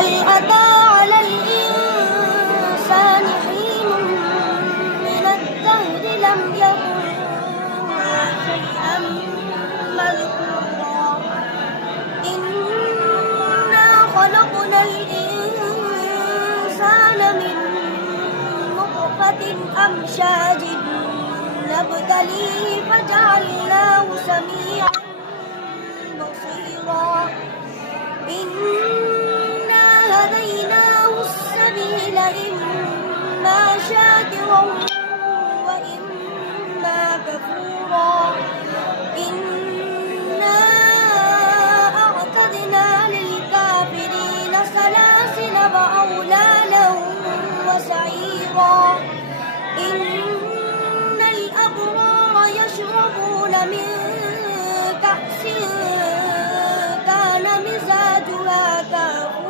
هل أتى على الإنسان حين من الدهر لم يكن شيئا مذكورا إنا خلقنا الإنسان من نطفة أمشاج نبتليه فجعلناه سميعا بصيرا إنا هديناه السبيل إما شاكرا وإما كفورا إنا أعتدنا للكافرين سلاسل وأغلالا وسعيرا إن الأبرار يشربون من